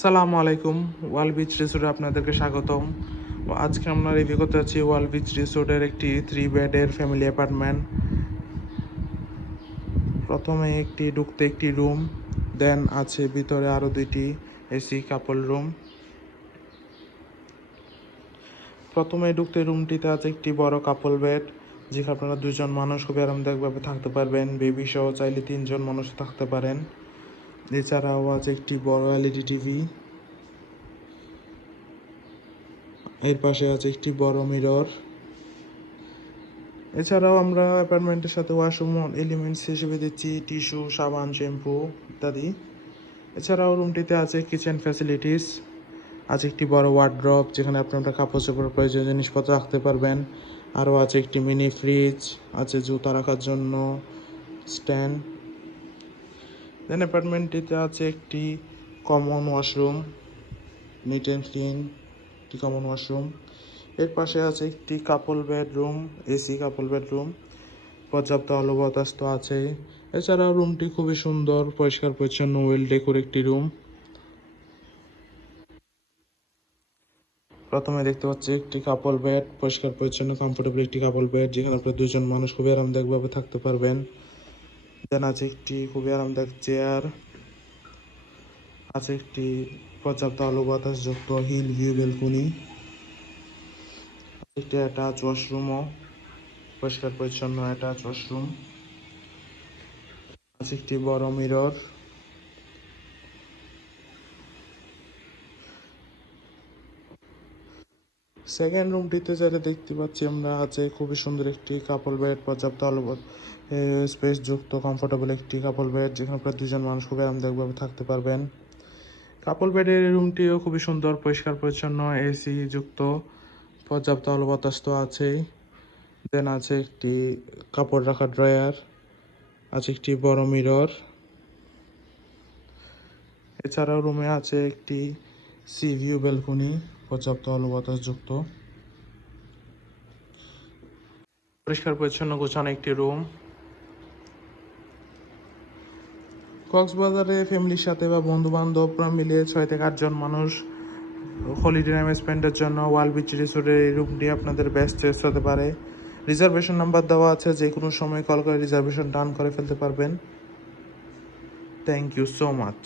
সালামু আলাইকুম। ওয়াল বিচ রিসোর্টে আপনাদেরকে স্বাগতম। আজকে আমরা রিভিউ করতে যাচ্ছি ওয়াল বিচ রিসোর্টের একটি 3 বেডের ফ্যামিলি অ্যাপার্টমেন্ট। প্রথমে ঢুকতে একটি রুম, দেন আছে ভিতরে আরও 2টি এসি কাপল রুম। প্রথমে ঢুকতে রুমটিতে আছে একটি বড় কাপল বেড, যেখানে আপনারা 2জন মানুষ খুবই আরামদায়কভাবে থাকতে পারবেন। বেবি সহ চাইলে 3জন মানুষ থাকতে পারেন। এছাড়াও আছে একটি বড় এলইডি টিভি। এর পাশে আছে একটি বড় মিরর। এছাড়াও আমরা অ্যাপার্টমেন্টের সাথে ওয়াশরুম এলিমেন্টস হিসেবে দিচ্ছি টিস্যু, সাবান, শ্যাম্পু ইত্যাদি। এছাড়াও রুমটিতে আছে কিচেন ফ্যাসিলিটিস, আছে একটি বড় ওয়ার্ড্রপ, যেখানে আপনারা কাপড় চোপড় প্রয়োজনীয় জিনিসপত্র রাখতে পারবেন। আরও আছে একটি মিনি ফ্রিজ, আছে জুতা রাখার জন্য স্ট্যান্ড। দেন অ্যাপার্টমেন্টটিতে আছে একটি common washroom, neat and clean একটি কমন ওয়াশরুম। এর পাশে আছে একটি কাপল বেডরুম, এসি কাপল বেডরুম। পর্যাপ্ত আলো বাতাস তো আছেই। এছাড়াও রুমটি খুবই সুন্দর, পরিষ্কার পরিচ্ছন্ন, ওয়েল ডেকোর একটি রুম। প্রথমে দেখতে পাচ্ছি একটি কাপল বেড, পরিষ্কার পরিচ্ছন্ন কমফোর্টেবল একটি কাপল বেড, যেখানে আপনার 2জন মানুষ খুবই আরামদায়কভাবে থাকতে পারবেন। দেন আছে একটি খুবই আরামদায়ক চেয়ার, আছে একটি পর্যাপ্ত আলো বাতাস যুক্ত হিল ভিউ ব্যালকনি, একটি অ্যাটাচ ওয়াশরুমও, পরিষ্কার পরিচ্ছন্ন অ্যাটাচ ওয়াশরুম, আছে একটি বড় মিরর। সেকেন্ড রুমটিতে যেটা দেখতে পাচ্ছি আমরা, আছে খুবই সুন্দর একটি কাপল বেড, পর্যাপ্ত আলো স্পেস যুক্ত কমফোর্টেবল একটি কাপল বেড, যেখানে প্রায় 2জন মানুষ খুবই আরামদায়কভাবে থাকতে পারবেন। কাপল বেডের রুমটিও খুবই সুন্দর, পরিষ্কার পরিচ্ছন্ন, এসি যুক্ত, পর্যাপ্ত আলো বাতাস তো আছেই। দেন আছে একটি কাপড় রাখার ড্রয়ার, আছে একটি বড় মিরর। এছাড়াও রুমে আছে একটি সি ভিউ ব্যালকনি, পর্যাপ্ত আলো বাতাস যুক্ত, পরিষ্কার পরিচ্ছন্ন গোছানো একটি রুম। কক্সবাজারে ফ্যামিলির সাথে বা বন্ধু বান্ধবরা মিলে 6 থেকে 8জন মানুষ হলিডে টাইম স্পেন্ডের জন্য ওয়াল বিচ রিসোর্টের এই রুমটি আপনাদের বেস্ট চয়েস হতে পারে। রিজার্ভেশন নাম্বার দেওয়া আছে, যে কোনো সময় কল করে রিজার্ভেশন ডান করে ফেলতে পারবেন। Thank you so much.